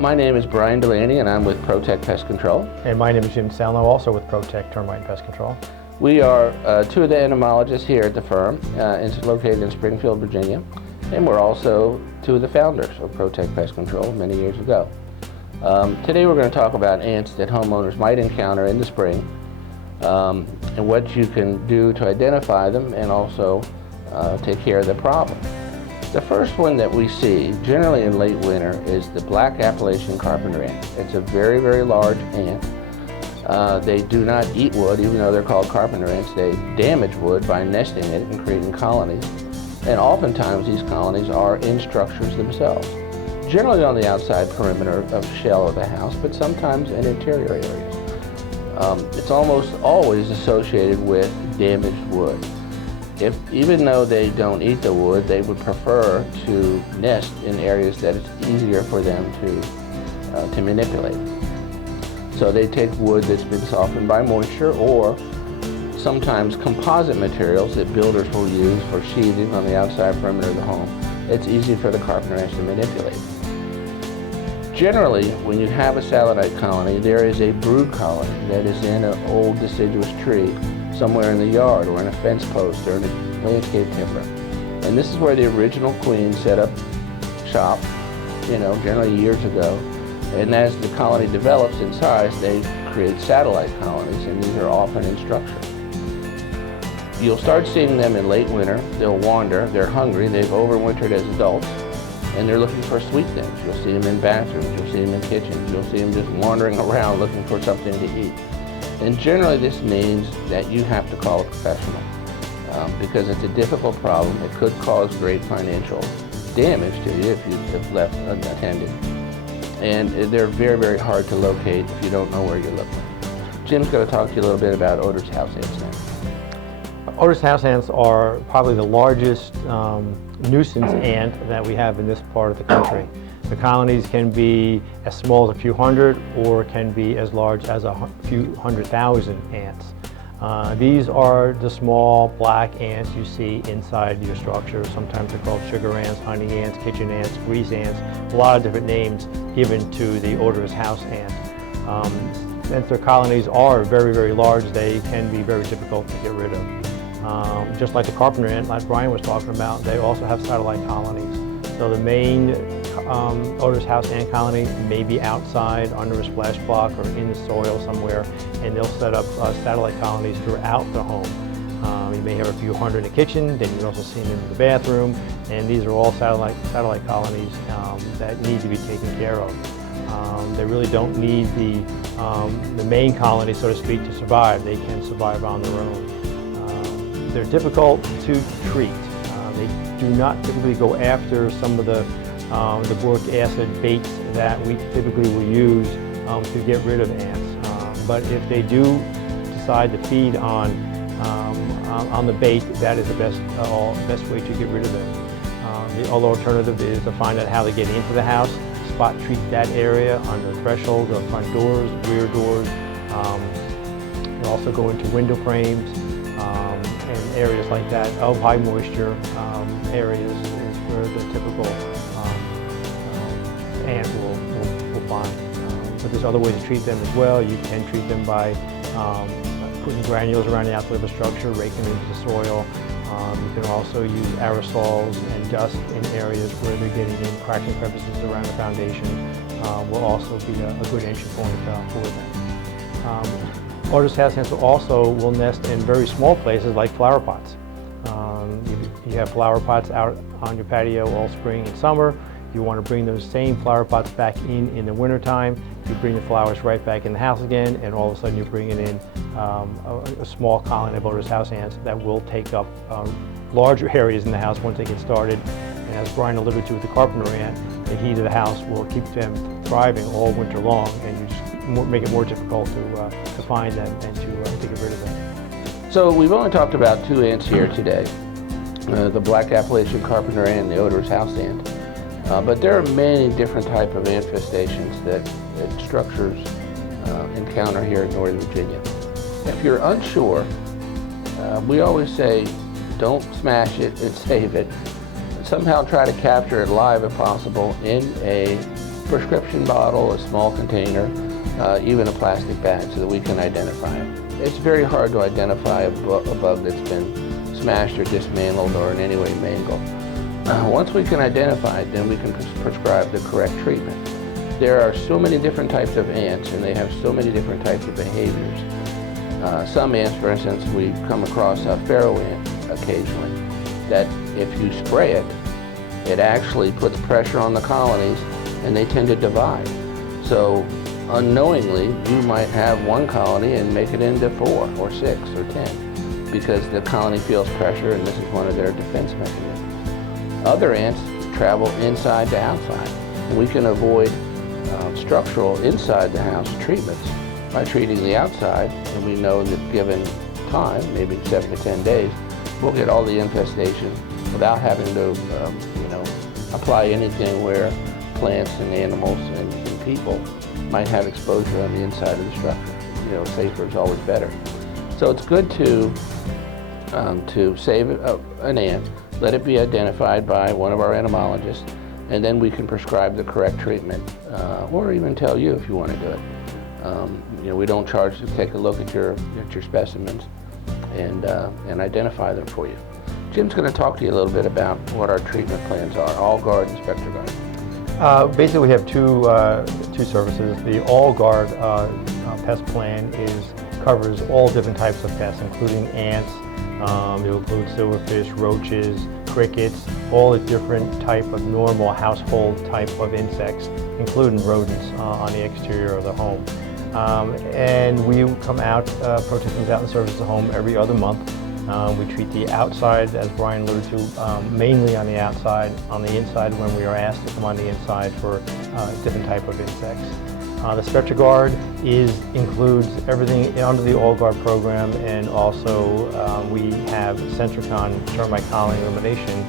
my name is Brian Delaney and I'm with Protect Pest Control. And my name is Jim Salno, also with Protect Termite and Pest Control. We are two of the entomologists here at the firm. It's located in Springfield, Virginia. And we're also two of the founders of Protect Pest Control many years ago. Today we're going to talk about ants that homeowners might encounter in the spring and what you can do to identify them and also take care of the problem. The first one that we see, generally in late winter, is the black Appalachian carpenter ant. It's a very, very large ant. They do not eat wood, even though they're called carpenter ants. They damage wood by nesting it and creating colonies. And oftentimes these colonies are in structures themselves, generally on the outside perimeter of the shell of the house, but sometimes in interior areas. It's almost always associated with damaged wood. Even though they don't eat the wood, they would prefer to nest in areas that it's easier for them to manipulate. So they take wood that's been softened by moisture, or sometimes composite materials that builders will use for sheathing on the outside perimeter of the home. It's easy for the carpenter ants to manipulate. Generally, when you have a satellite colony, there is a brood colony that is in an old deciduous tree somewhere in the yard, or in a fence post, or in a landscape timber. And this is where the original queen set up shop, generally years ago. And as the colony develops in size, they create satellite colonies, and these are often in structure. You'll start seeing them in late winter. They'll wander, they're hungry, they've overwintered as adults, and they're looking for sweet things. You'll see them in bathrooms, you'll see them in kitchens, you'll see them just wandering around looking for something to eat. And generally this means that you have to call a professional because it's a difficult problem. It could cause great financial damage to you if left unattended. And they're very, very hard to locate if you don't know where you're looking. Jim's going to talk to you a little bit about Odor's house ants now. Odor's house ants are probably the largest nuisance ant that we have in this part of the country. The colonies can be as small as a few hundred, or can be as large as a few 100,000 ants. These are the small black ants you see inside your structure. Sometimes they're called sugar ants, honey ants, kitchen ants, grease ants, a lot of different names given to the odorous house ant. Since their colonies are very, very large, they can be very difficult to get rid of. Just like the carpenter ant, like Brian was talking about, they also have satellite colonies. So the main odorous house ant colony may be outside under a splash block or in the soil somewhere, and they'll set up satellite colonies throughout the home. You may have a few hundred in the kitchen, then you can also see them in the bathroom, and these are all satellite colonies that need to be taken care of. They really don't need the main colony, so to speak, to survive. They can survive on their own. They're difficult to treat. They do not typically go after some of the boric acid baits that we typically will use to get rid of ants. But if they do decide to feed on the bait, that is the best way to get rid of them. The other alternative is to find out how they get into the house, spot treat that area on the threshold of front doors, rear doors. You also go into window frames and areas like that of high moisture areas is where the typical ant will find. But there's other ways to treat them as well. You can treat them by putting granules around the outside of a structure, raking into the soil. You can also use aerosols and dust in areas where they're getting in. Cracks and crevices around the foundation will also be a good entry point for them. Odorous house ants will nest in very small places like flower pots. You have flower pots out on your patio all spring and summer. You want to bring those same flower pots back in the wintertime. You bring the flowers right back in the house again, and all of a sudden you're bringing in a small colony of odorous house ants that will take up larger areas in the house once they get started. And as Brian alluded to with the carpenter ant, the heat of the house will keep them thriving all winter long, and you just make it more difficult to find them and to get rid of them. So we've only talked about two ants here today, the black Appalachian carpenter ant and the odorous house ant. But there are many different types of infestations that structures encounter here in Northern Virginia. If you're unsure, we always say don't smash it and save it. Somehow try to capture it live if possible in a prescription bottle, a small container, even a plastic bag so that we can identify it. It's very hard to identify a bug that's been smashed or dismantled or in any way mangled. Once we can identify it, then we can prescribe the correct treatment. There are so many different types of ants, and they have so many different types of behaviors. Some ants, for instance, we come across a pharaoh ant occasionally, that if you spray it, it actually puts pressure on the colonies and they tend to divide. So unknowingly, you might have one colony and make it into 4 or 6 or 10 because the colony feels pressure and this is one of their defense mechanisms. Other ants travel inside to outside. And we can avoid structural inside the house treatments by treating the outside, and we know that given time, maybe 7 to 10 days, we'll get all the infestation without having to apply anything where plants and animals and people might have exposure on the inside of the structure. Safer is always better. So it's good to save an ant, let it be identified by one of our entomologists, and then we can prescribe the correct treatment, or even tell you if you want to do it. We don't charge to take a look at your specimens and identify them for you. Jim's going to talk to you a little bit about what our treatment plans are, All Guard and Spectre Guard. Basically, we have two services. The All Guard pest plan covers all different types of pests, including ants. It will include silverfish, roaches, crickets, all the different type of normal household type of insects, including rodents on the exterior of the home. And we come out, Protect comes out and serves the home every other month. We treat the outside, as Brian alluded to, mainly on the outside, on the inside when we are asked to come on the inside for different type of insects. The Spectre Guard includes everything under the All Guard program, and also we have Centricon termite colony elimination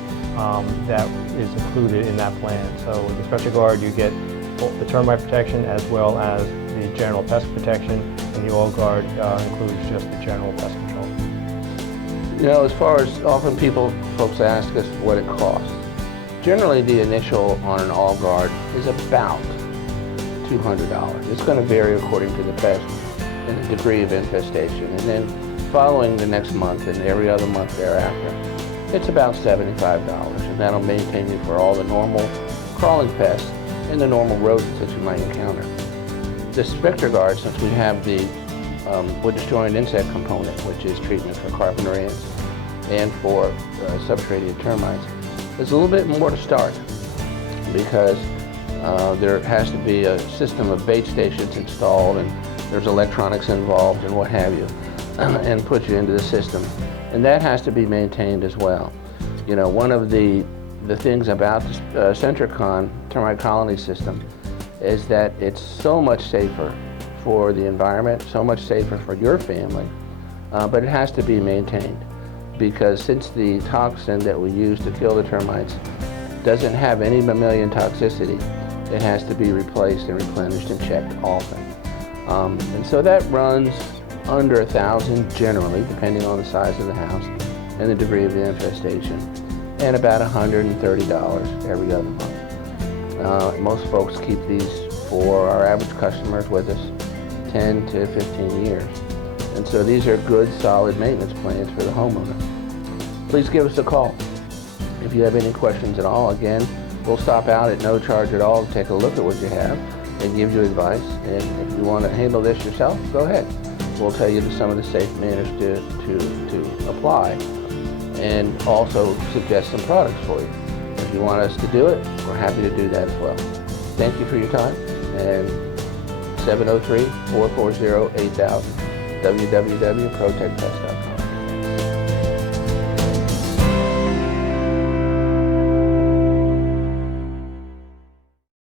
that is included in that plan. So with the Spectre Guard, you get the termite protection as well as the general pest protection, and the All Guard includes just the general pest control. As far as often folks ask us what it costs. Generally, the initial on an All Guard is about $200. It's going to vary according to the pest and the degree of infestation. And then following the next month and every other month thereafter, it's about $75. And that'll maintain you for all the normal crawling pests and the normal rodents that you might encounter. The Spectre Guard, since we have the wood destroying insect component, which is treatment for carpenter ants and for subterranean termites, there's a little bit more to start because there has to be a system of bait stations installed, and there's electronics involved and what have you, and put you into the system. And that has to be maintained as well. One of the things about the Centricon termite colony system is that it's so much safer for the environment, so much safer for your family, but it has to be maintained because since the toxin that we use to kill the termites doesn't have any mammalian toxicity, it has to be replaced and replenished and checked often. And so that runs under $1,000 generally, depending on the size of the house and the degree of the infestation, and about $130 every other month. Most folks keep these for our average customers with us 10 to 15 years. And so these are good, solid maintenance plans for the homeowner. Please give us a call. If you have any questions at all, again, we'll stop out at no charge at all to take a look at what you have and give you advice. And if you want to handle this yourself, go ahead. We'll tell you some of the safe manners to apply and also suggest some products for you. If you want us to do it, we're happy to do that as well. Thank you for your time, and 703-440-8000, www.protectpest.com.